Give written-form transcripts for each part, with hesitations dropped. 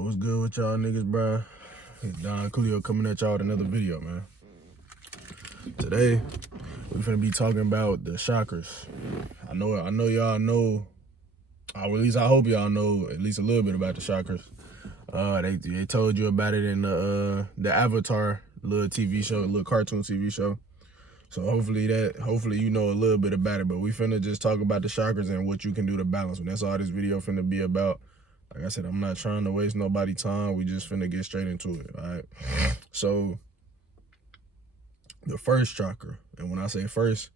What's good with y'all niggas, bro? It's Don Coolio coming at y'all with another video, man. Today, we finna be talking about the chakras. I know y'all know, or at least I hope y'all know at least a little bit about the chakras. They told you about it in the Avatar little TV show, little cartoon TV show. So hopefully you know a little bit about it. But we finna just talk about the chakras and what you can do to balance them. That's all this video finna be about. Like I said, I'm not trying to waste nobody's time. We just finna get straight into it, all right? So, the first chakra, and when I say first,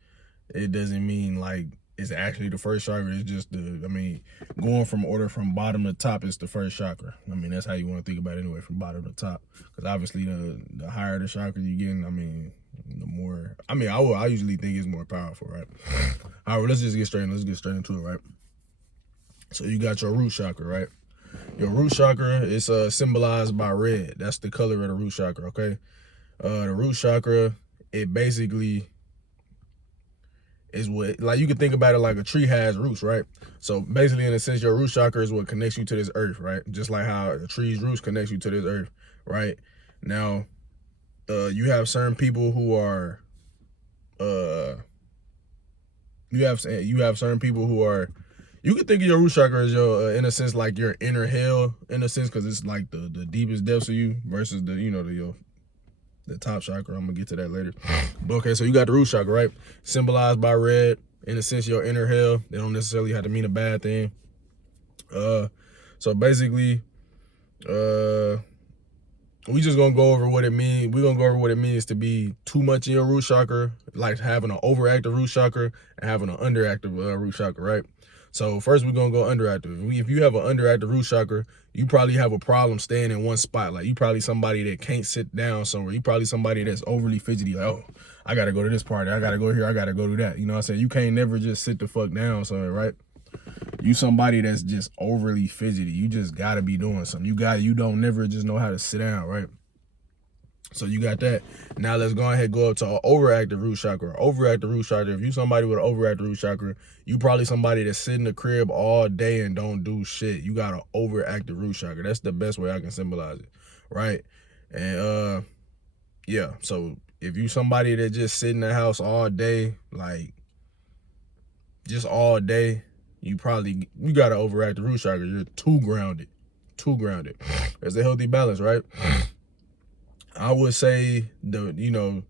it doesn't mean like it's actually the first chakra. It's just going from order from bottom to top is the first chakra. I mean, that's how you want to think about it anyway, from bottom to top. Because obviously, the higher the chakra you get, the more. I usually think it's more powerful, right? All right, let's get straight into it, right? So you got your root chakra, right? Your root chakra is symbolized by red. That's the color of the root chakra, okay? The root chakra, it basically is what, like, you can think about it like a tree has roots, right? So basically, in a sense, your root chakra is what connects you to this earth, right? Just like how a tree's roots connects you to this earth, right? Now, you have certain people who are, you have certain people who are. You can think of your root chakra as your, in a sense, like your inner hell, in a sense, because it's like the deepest depths of you versus the top chakra. I'm gonna get to that later. But okay, so you got the root chakra, right? Symbolized by red, in a sense, your inner hell. They don't necessarily have to mean a bad thing. So basically, we just gonna go over what it means. We're gonna go over what it means to be too much in your root chakra, like having an overactive root chakra and having an underactive root chakra, right? So first we're gonna go underactive. If you have an underactive root chakra, you probably have a problem staying in one spot. Like, you probably somebody that can't sit down somewhere. You probably somebody that's overly fidgety. Like, oh, I gotta go to this party. I gotta go here. I gotta go to that. You know what I'm saying? You can't never just sit the fuck down somewhere, right? You somebody that's just overly fidgety. You just gotta be doing something. You don't never just know how to sit down, right? So you got that. Now let's go ahead and go up to an overactive root chakra. Overactive root chakra. If you somebody with an overactive root chakra, you probably somebody that's sitting in the crib all day and don't do shit. You got an overactive root chakra. That's the best way I can symbolize it, right? And yeah. So if you somebody that just sit in the house all day, like just all day, you got an overactive root chakra. You're too grounded. There's a healthy balance, right? I would say the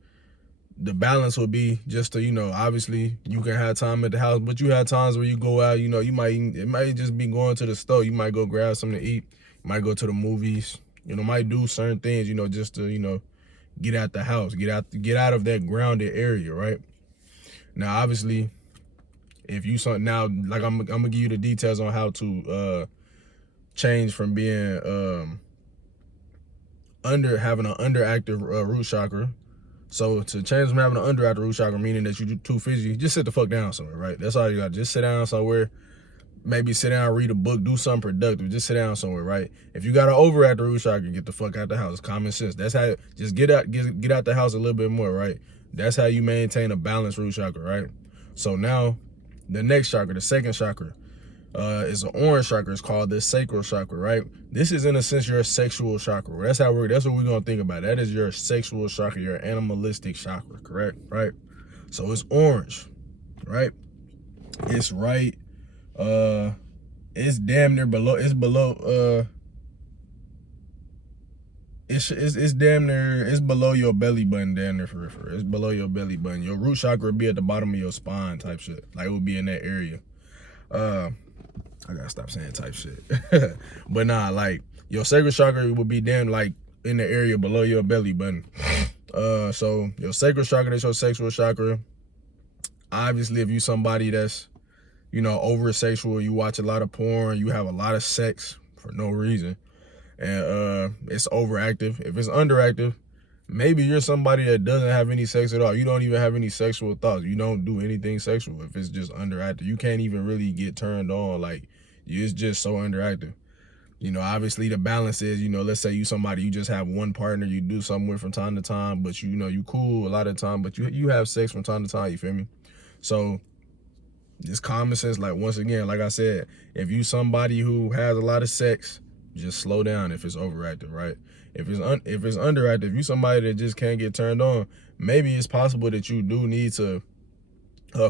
balance would be just to, obviously you can have time at the house, but you have times where you go out, it might just be going to the store. You might go grab something to eat. You might go to the movies, might do certain things, just to, get out the house, get out of that grounded area, right? Now, obviously, if you now, like, I'm gonna give you the details on how to change from being having an underactive root chakra. So to change from having an underactive root chakra, meaning that you're too fidgety, just sit the fuck down somewhere, right? That's all you got. Just sit down somewhere. Maybe sit down, read a book, do something productive. Just sit down somewhere, right? If you got an overactive root chakra, get the fuck out the house. Common sense. That's how. Just get out the house a little bit more, right? That's how you maintain a balanced root chakra, right? So now, the next chakra, the second chakra, is an orange chakra. It's called the sacral chakra, right? This is, in a sense, your sexual chakra. That's what we're gonna think about. That is your sexual chakra, your animalistic chakra, correct? Right? So it's orange, right? It's right. It's damn near below. It's below. It's damn near. It's below your belly button, damn near for. It's below your belly button. Your root chakra would be at the bottom of your spine, type shit. Like, it would be in that area. I gotta stop saying type shit. But nah, like, your sacral chakra would be damn like in the area below your belly button. So your sacral chakra is your sexual chakra. Obviously, if you somebody that's, over sexual, you watch a lot of porn, you have a lot of sex for no reason, and it's overactive. If it's underactive, maybe you're somebody that doesn't have any sex at all. You don't even have any sexual thoughts. You don't do anything sexual. If it's just underactive, you can't even really get turned on. Like, it's just so underactive. Obviously the balance is, let's say you somebody, you just have one partner you do something with from time to time, but you cool a lot of the time, but you have sex from time to time, you feel me? So it's common sense. Like, once again, like I said, if you somebody who has a lot of sex just slow down if it's overactive, right? If it's underactive, you somebody that just can't get turned on, maybe it's possible that you do need to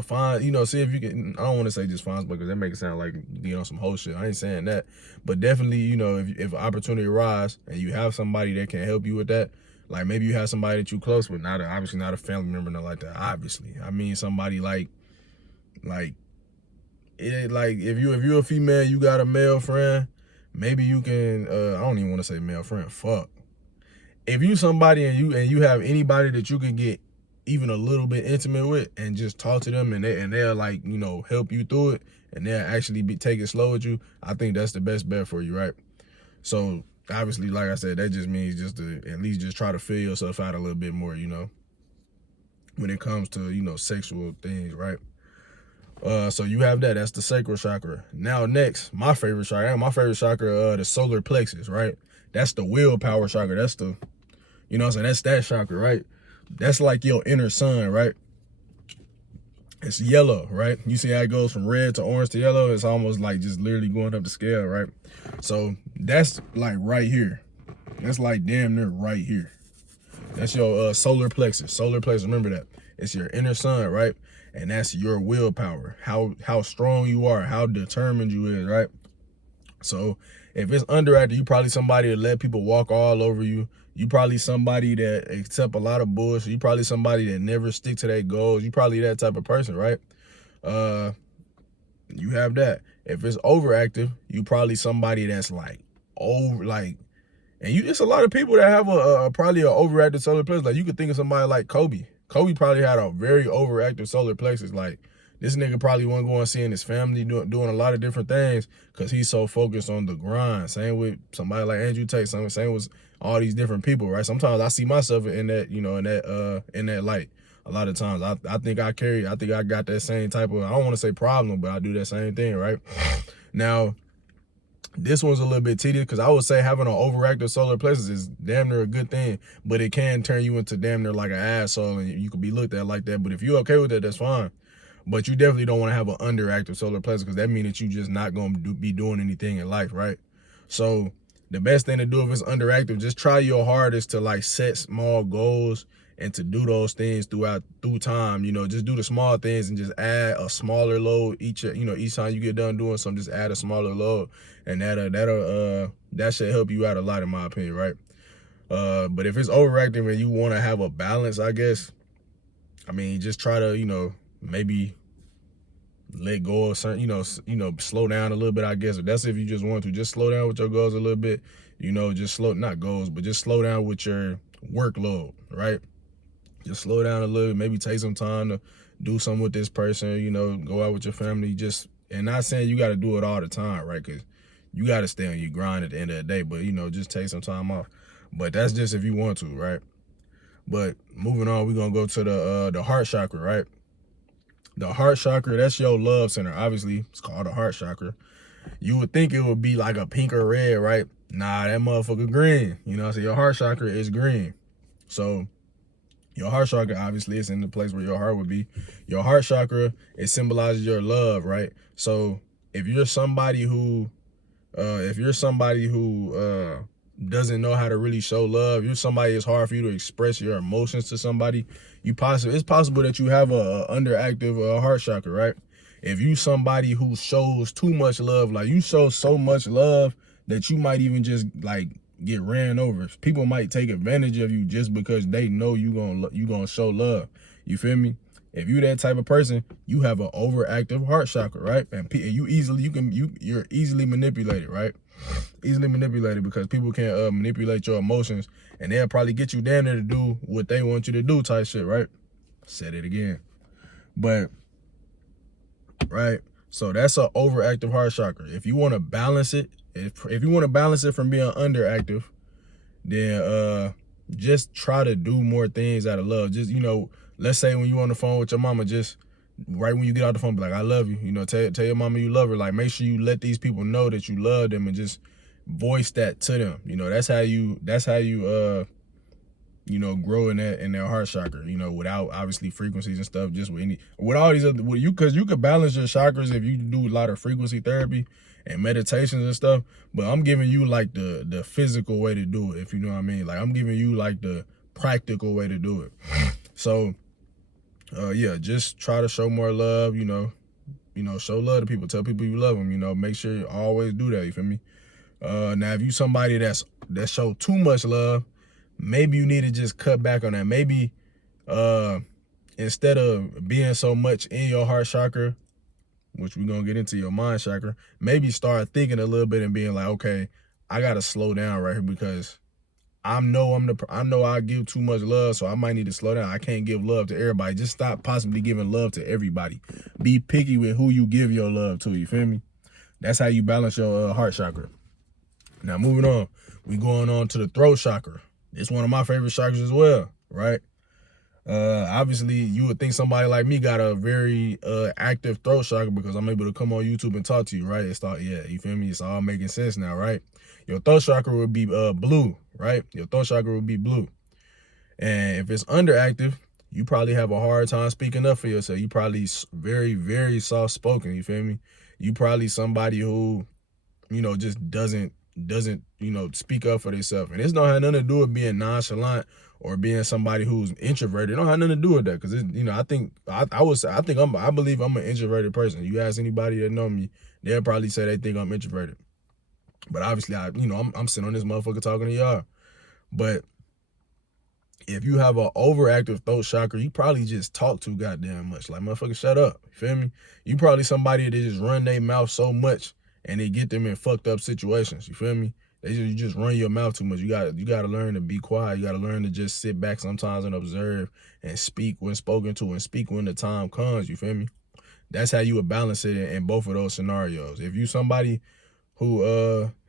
find, see if you can. I don't want to say just find somebody because that makes it sound like you on some whole shit. I ain't saying that, but definitely, if opportunity arises and you have somebody that can help you with that, like maybe you have somebody that you close with, obviously not a family member, nothing like that. Obviously, I mean somebody like it, like if you're a female, you got a male friend, maybe you can. I don't even want to say male friend. Fuck. If you somebody and you have anybody that you can get even a little bit intimate with and just talk to them and they'll like, help you through it and they'll actually take it slow with you, I think that's the best bet for you, right? So obviously, like I said, that just means just to at least just try to fill yourself out a little bit more, when it comes to, sexual things, right? So you have that's the sacral chakra. Now next, my favorite chakra, the solar plexus, right? That's the willpower chakra. That's the, that's that chakra, right? That's like your inner sun, right? It's yellow, right? You see how it goes from red to orange to yellow? It's almost like just literally going up the scale, right? So that's like right here. That's like damn near right here. That's your solar plexus. Solar plexus, remember that. It's your inner sun, right? And that's your willpower. How strong you are, how determined you is, right? So if it's underactive, you probably somebody that let people walk all over you. You probably somebody that accept a lot of bullshit. You probably somebody that never stick to their goals. You probably that type of person, right? You have that. If it's overactive, you probably somebody that's like and it's a lot of people that have probably an overactive solar plexus. Like you could think of somebody like Kobe. Kobe probably had a very overactive solar plexus. Like this nigga probably wasn't going to see his family doing a lot of different things because he's so focused on the grind. Same with somebody like Andrew Tate. Same with all these different people, right? Sometimes I see myself in that, in that light. A lot of times I think I got that same type of, I don't want to say problem, but I do that same thing, right? Now, this one's a little bit tedious because I would say having an overactive solar plexus is damn near a good thing, but it can turn you into damn near like an asshole and you could be looked at like that. But if you're okay with that, that's fine. But you definitely don't want to have an underactive solar plexus because that means that you just not going to be doing anything in life, right? So the best thing to do if it's underactive, just try your hardest to like set small goals and to do those things through time. Just do the small things and just add a smaller load each time you get done doing something. Just add a smaller load, and that should help you out a lot in my opinion, right? But if it's overactive and you want to have a balance, I guess, I mean, just try to maybe let go of certain, slow down a little bit, I guess. But that's if you just want to. Just slow down with your goals a little bit. Just not goals, but just slow down with your workload, right? Just slow down a little, maybe take some time to do something with this person, go out with your family. And not saying you got to do it all the time, right? Because you got to stay on your grind at the end of the day, but, just take some time off. But that's just if you want to, right? But moving on, we're going to go to the heart chakra, right? The heart chakra, that's your love center. Obviously, it's called the heart chakra. You would think it would be like a pink or red, right? Nah, that motherfucker green. So your heart chakra is green. So your heart chakra, obviously, is in the place where your heart would be. Your heart chakra, it symbolizes your love, right? So if you're somebody who doesn't know how to really show love, you're somebody it's hard for you to express your emotions to somebody, it's possible that you have a underactive heart chakra, right? If you somebody who shows too much love, like you show so much love that you might even just like get ran over. People might take advantage of you just because they know you gonna show love. You feel me? If you that type of person, you have an overactive heart chakra, right? And you're easily manipulated, right? Easily manipulated because people can manipulate your emotions and they'll probably get you down there to do what they want you to do type shit, right? Said it again. But, right? So that's an overactive heart chakra. If you want to balance it, if you want to balance it from being underactive, then just try to do more things out of love. Just, let's say when you on the phone with your mama, just right when you get out the phone, be like, I love you. Tell your mama you love her. Like, make sure you let these people know that you love them and just voice that to them. That's how you you know, grow in that heart chakra, you know, without obviously frequencies and stuff, just with all these other, because you could balance your chakras if you do a lot of frequency therapy and meditations and stuff. But I'm giving you like the physical way to do it, if you know what I mean. Like I'm giving you like the practical way to do it. So yeah, just try to show more love, you know, show love to people, tell people you love them, you know, make sure you always do that, you feel me? Now if you somebody that show too much love, maybe you need to just cut back on that. Maybe instead of being so much in your heart chakra, which we're gonna get into your mind chakra, maybe start thinking a little bit and being like, okay, I gotta slow down right here because I know I give too much love, so I might need to slow down. I can't give love to everybody. Just stop possibly giving love to everybody. Be picky with who you give your love to, you feel me? That's how you balance your heart chakra. Now moving on, we going on to the throat chakra. It's one of my favorite chakras as well, right? Obviously you would think somebody like me got a very active throat chakra because I'm able to come on YouTube and talk to you, right? Yeah, you feel me? It's all making sense now, right? Your throat chakra would be blue, right? Your throat chakra would be blue. And if it's underactive, you probably have a hard time speaking up for yourself. You probably very, very soft spoken, you feel me? You probably somebody who, you know, just doesn't, you know, speak up for themselves. And it's don't have nothing to do with being nonchalant or being somebody who's introverted. It don't have nothing to do with that. Cause you know, I believe I'm an introverted person. You ask anybody that know me, they'll probably say they think I'm introverted. But obviously I'm sitting on this motherfucker talking to y'all. But if you have an overactive throat chakra, you probably just talk too goddamn much. Like, motherfucker, shut up. You feel me? You probably somebody that just run their mouth so much and they get them in fucked up situations. You feel me? You just run your mouth too much. You gotta learn to be quiet. You gotta learn to just sit back sometimes and observe and speak when spoken to and speak when the time comes. You feel me? That's how you would balance it in both of those scenarios. If you somebody who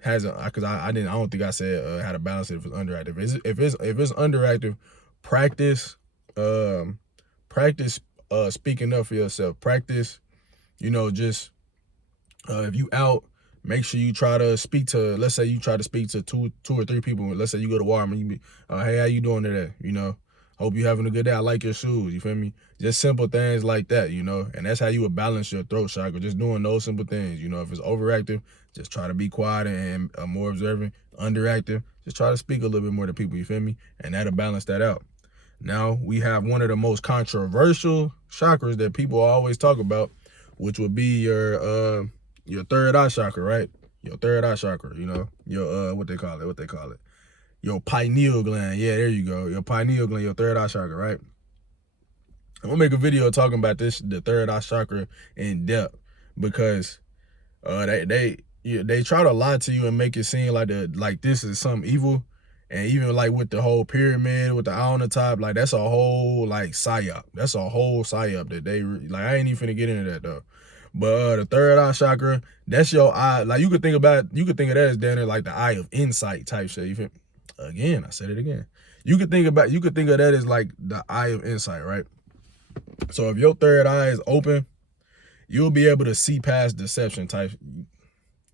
has a, because I don't think I said how to balance it if it's underactive. If it's underactive, practice practice speaking up for yourself. Practice, you know, just if you out, make sure you try to speak to, let's say you try to speak to two or three people. Let's say you go to Walmart and you be, hey, how you doing today? You know, hope you having a good day. I like your shoes. You feel me? Just simple things like that, you know, and that's how you would balance your throat chakra. Just doing those simple things. You know, if it's overactive, just try to be quiet and more observant. Underactive, just try to speak a little bit more to people. You feel me? And that'll balance that out. Now we have one of the most controversial chakras that people always talk about, which would be your third eye chakra, right? Your third eye chakra, you know, your what they call it, your pineal gland. Yeah, there you go. Your pineal gland, your third eye chakra, right? I'm gonna make a video talking about the third eye chakra in depth because they try to lie to you and make it seem like this is something evil. And even like with the whole pyramid with the eye on the top, like that's a whole like psyop. That's a whole psyop that they like. I ain't even finna get into that though. But the third eye chakra, that's your eye. Like you could think of that as down there like the eye of insight type shit. You feel me? Again, I said it again. You could think of that as like the eye of insight, right? So if your third eye is open, you'll be able to see past deception type.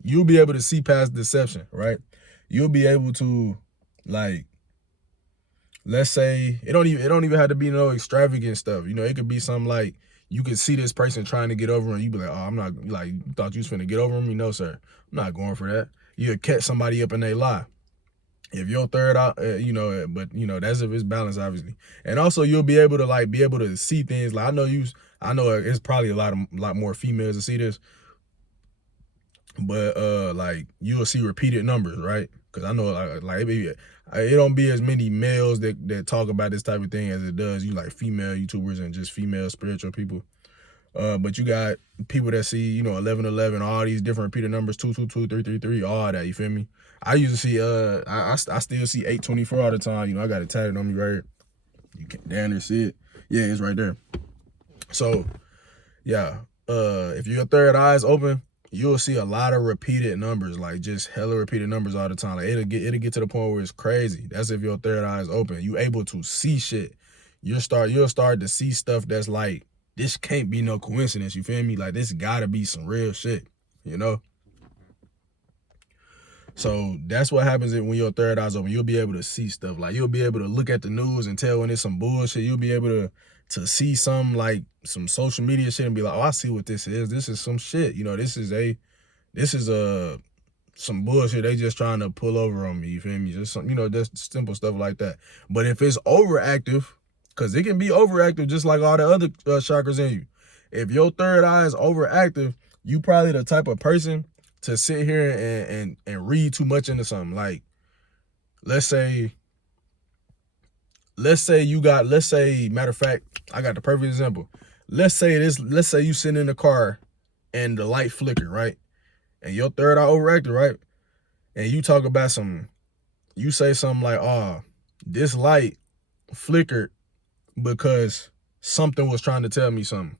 You'll be able to see past deception, right? You'll be able to, like, let's say it don't even have to be no extravagant stuff. You know, it could be something like you could see this person trying to get over and you be like, oh, I'm not, like, you thought you was finna get over me? No, sir. I'm not going for that. You'll catch somebody up in they lie. If your third eye, you know, but you know, that's if it's balanced, obviously. And also you'll be able to see things. Like I know it's probably a lot more females to see this, but like you'll see repeated numbers, right? Because I know it don't be as many males that talk about this type of thing as it does you like female YouTubers and just female spiritual people. But you got people that see, you know, 1111, all these different repeated numbers, 222, 333, all that. You feel me? I used to see I still see 824 all the time. You know, I got it tatted on me right here. You can down there see it. Yeah, it's right there. So yeah, if your third eye is open, you'll see a lot of repeated numbers, like just hella repeated numbers all the time. Like it'll get to the point where it's crazy. That's if your third eye is open. You able to see shit. You'll start to see stuff that's like, this can't be no coincidence. You feel me? Like this gotta be some real shit, you know? So that's what happens when your third eye's open. You'll be able to see stuff. Like you'll be able to look at the news and tell when it's some bullshit. You'll be able to see some like some social media shit and be like, oh, I see what this is. This is some shit. You know, this is some bullshit they just trying to pull over on me. You feel me? Just some, just simple stuff like that. But if it's overactive, because it can be overactive just like all the other chakras in you. If your third eye is overactive, you probably the type of person to sit here and read too much into something. Like, let's say matter of fact, I got the perfect example. Let's say you sitting in the car and the light flicker, right? And your third eye overactive, right? And you talk about you say something like, oh, this light flickered because something was trying to tell me something.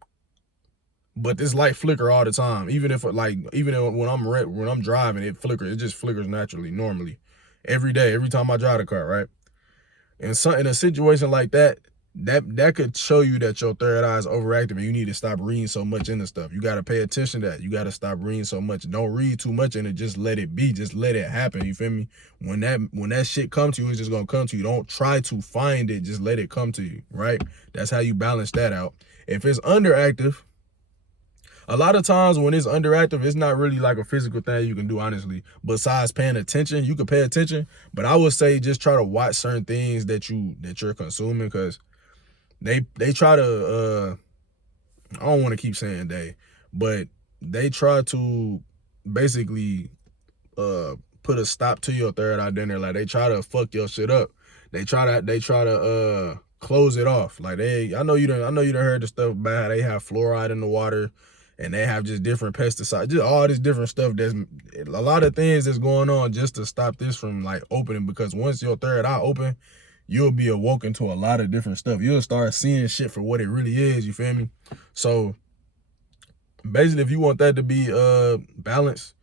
But this light flicker all the time. Even when I'm driving, it flickers. It just flickers naturally, normally. Every day, every time I drive the car, right? And in a situation like that could show you that your third eye is overactive and you need to stop reading so much into stuff. You got to pay attention to that. You got to stop reading so much. Don't read too much in it. Just let it be. Just let it happen. You feel me? When that shit come to you, it's just going to come to you. Don't try to find it. Just let it come to you, right? That's how you balance that out. If it's underactive, a lot of times when it's underactive, it's not really like a physical thing you can do, honestly. Besides paying attention, you can pay attention, but I would say just try to watch certain things that you're consuming, because they try to I don't want to keep saying but they try to basically put a stop to your third eye dinner. Like they try to fuck your shit up. They try to close it off. Like I know you done heard the stuff about how they have fluoride in the water. And they have just different pesticides, just all this different stuff. There's a lot of things that's going on just to stop this from like opening, because once your third eye open, you'll be awoken to a lot of different stuff. You'll start seeing shit for what it really is, you feel me? So basically, if you want that to be balanced,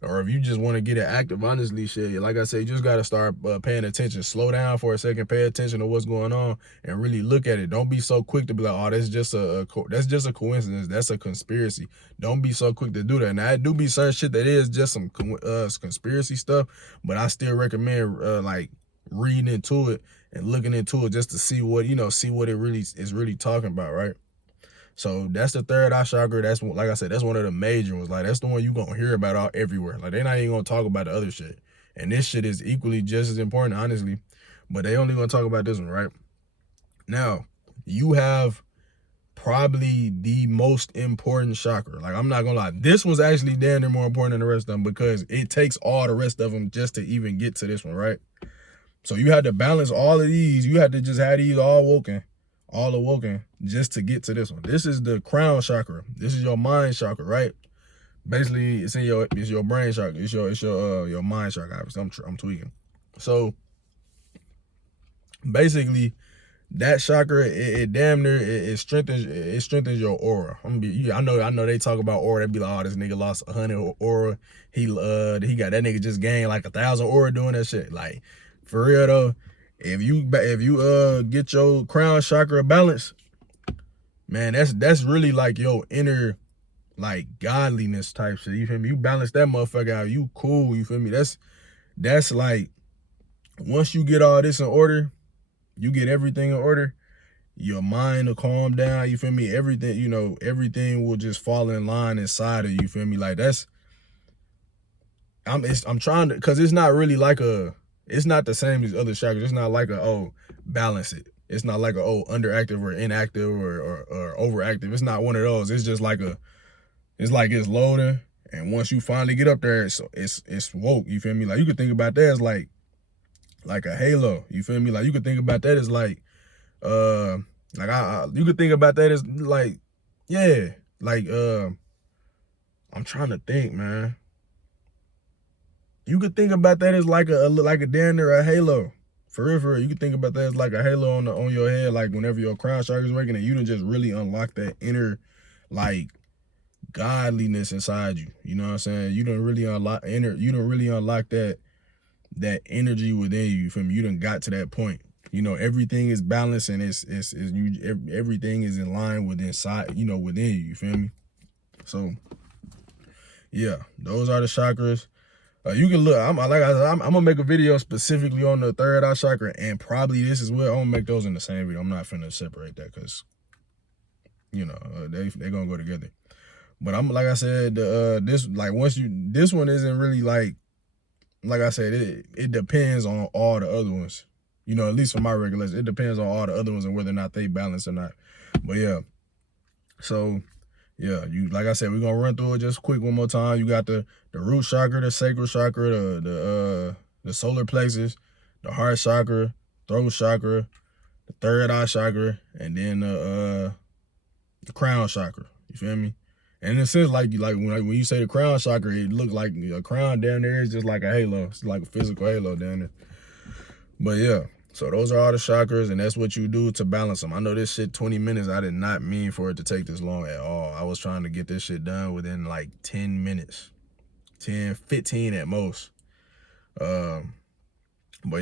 or if you just want to get it active, honestly, shit, like I said, you just got to start paying attention. Slow down for a second, pay attention to what's going on, and really look at it. Don't be so quick to be like, oh, that's just a coincidence. That's a conspiracy. Don't be so quick to do that. Now, it do be certain shit that is just some conspiracy stuff, but I still recommend like reading into it and looking into it just to see what it really is really talking about, right? So that's the third eye chakra. That's, like I said, that's one of the major ones. Like that's the one you gonna hear about all everywhere. Like they're not even gonna talk about the other shit. And this shit is equally just as important, honestly. But they only gonna talk about this one, right? Now, you have probably the most important chakra. Like I'm not gonna lie, this was actually damn near more important than the rest of them, because it takes all the rest of them just to even get to this one, right? So you had to balance all of these. You had to just have these all awoken just to get to this one. This is the crown chakra. This is your mind chakra, right? Basically, it's your brain chakra. It's your mind chakra. I'm tweaking. So basically, that chakra, it damn near it strengthens your aura. I know they talk about aura. They be like, oh, this nigga lost 100 aura. He got that nigga just gained like 1,000 aura doing that shit. Like for real though, if you get your crown chakra balanced, man, that's really like your inner like godliness type shit. You feel me? You balance that motherfucker out, you cool. You feel me? That's like, once you get all this in order, you get everything in order, your mind will calm down. You feel me? Everything will just fall in line inside of you. You feel me? Like I'm trying to, because it's not really like it's not the same as other chakras. It's not like balance it. It's not like underactive or inactive or overactive. It's not one of those. It's just like it's loading, and once you finally get up there, it's woke. You feel me? Like you could think about that as like a halo. You feel me? Like you could think about that as like you could think about that as like, yeah, like I'm trying to think, man. You could think about that as like a damn near a halo. For real. You could think about that as like a halo on your head, like whenever your crown chakra is working, and you done just really unlock that inner like godliness inside you. You know what I'm saying? You don't really unlock that energy within you. You feel me? You done got to that point. Everything is balanced, and everything is in line with inside, within you. You feel me? So yeah, those are the chakras. You can look. Like I said, I'm gonna make a video specifically on the third eye chakra, and probably this as well. I'm gonna make those in the same video. I'm not finna separate that because they gonna go together. But I'm like I said, this this one isn't really like I said, it depends on all the other ones. At least for my regulation, it depends on all the other ones and whether or not they balance or not. But yeah, so yeah, like I said, we're gonna run through it just quick one more time. You got the root chakra, the sacral chakra, the solar plexus, the heart chakra, throat chakra, the third eye chakra, and then the crown chakra. You feel me? And in a sense, like when you say the crown chakra, it looks like a crown down there is just like a halo. It's like a physical halo down there. But yeah, so those are all the chakras, and that's what you do to balance them. I know this shit 20 minutes. I did not mean for it to take this long at all. I was trying to get this shit done within like 10 minutes, 10, 15 at most. But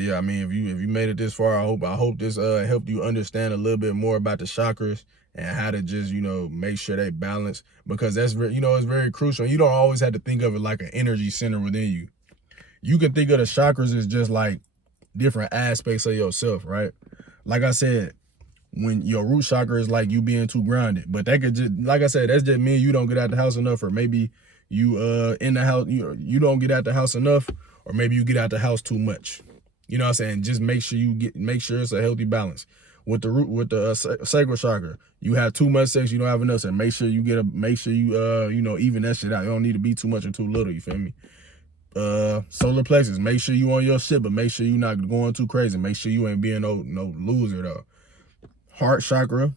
yeah, I mean, if you made it this far, I hope this helped you understand a little bit more about the chakras and how to just make sure they balance, because that's it's very crucial. You don't always have to think of it like an energy center within you. You can think of the chakras as just like different aspects of yourself, right? Like I said, when your root chakra is like you being too grounded, but that could just, like I said, that's just mean you don't get out the house enough, or maybe you in the house you don't get out the house enough, or maybe you get out the house too much. You know what I'm saying? Just make sure it's a healthy balance. With the sacral chakra, you have too much sex, you don't have enough sex. Make sure you even that shit out. You don't need to be too much or too little. You feel me? Solar plexus, make sure you on your shit, but make sure you not going too crazy. Make sure you ain't being no loser though. Heart chakra,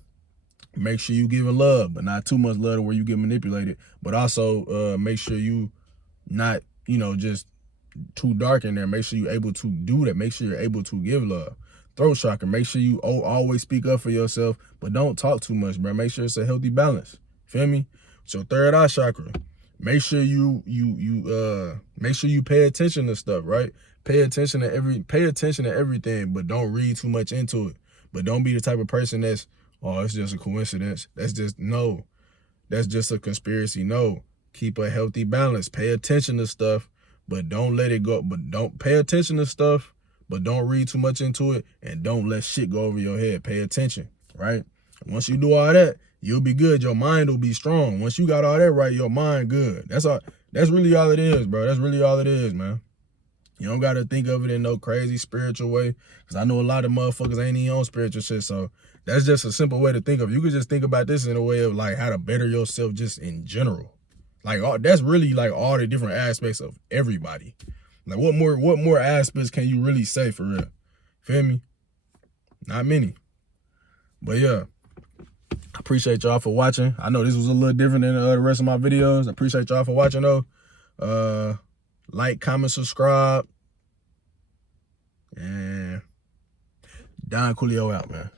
make sure you giving love, but not too much love to where you get manipulated. But also make sure you not just too dark in there. Make sure you're able to do that. Make sure you're able to give love. Throat chakra, make sure you always speak up for yourself, but don't talk too much, bro. Make sure it's a healthy balance. Feel me? So third eye chakra, make sure you pay attention to stuff, right? Pay attention to everything, but don't read too much into it. But don't be the type of person that's, oh, it's just a coincidence. That's just a conspiracy. No. Keep a healthy balance. Pay attention to stuff, but don't let it go. But don't pay attention to stuff, but don't read too much into it, and don't let shit go over your head. Pay attention, right? Once you do all that, you'll be good. Your mind will be strong. Once you got all that right, your mind good. That's all. That's really all it is, bro. That's really all it is, man. You don't got to think of it in no crazy spiritual way, because I know a lot of motherfuckers ain't even on spiritual shit, so that's just a simple way to think of it. You could just think about this in a way of like how to better yourself just in general. Like that's really like all the different aspects of everybody. Like what more aspects can you really say for real? Feel me? Not many. But yeah, I appreciate y'all for watching. I know this was a little different than the rest of my videos. I appreciate y'all for watching though. Like, comment, subscribe. And Don Coolio out, man.